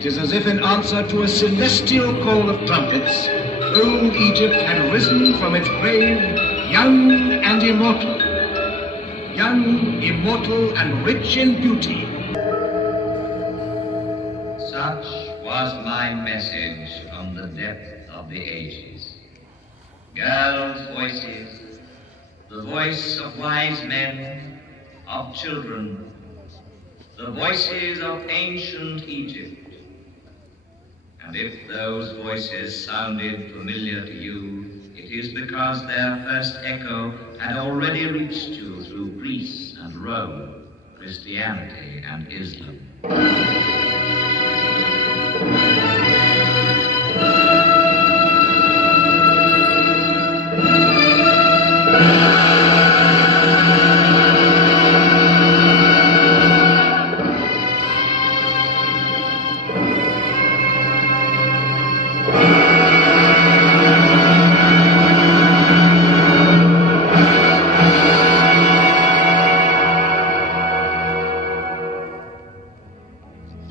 It is as if in answer to a celestial call of trumpets, old Egypt had risen from its grave, young and immortal. Young, immortal, and rich in beauty. Such was my message from the depth of the ages. Girls' voices, the voice of wise men, of children, the voices of ancient Egypt. And if those voices sounded familiar to you, it is because their first echo had already reached you through Greece and Rome, Christianity and Islam.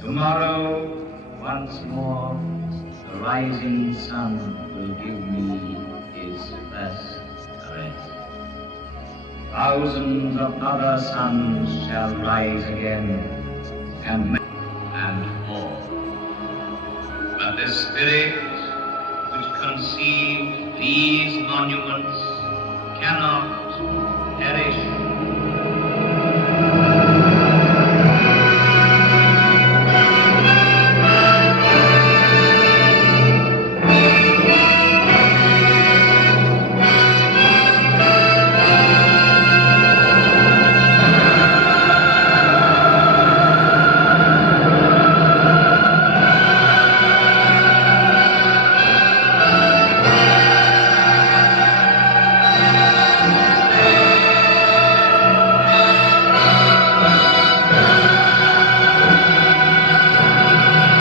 Tomorrow, once more, the rising sun will give me his first caress. Thousands of other suns shall rise again and fall. But the spirit which conceived these monuments cannot perish